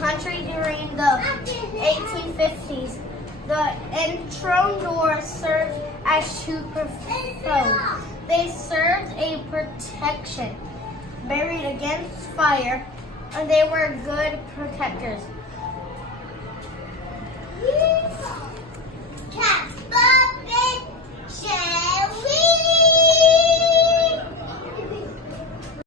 country during the 1850s. The intro doors served as two purposes. They served a protection, barrier against fire, and they were good protectors.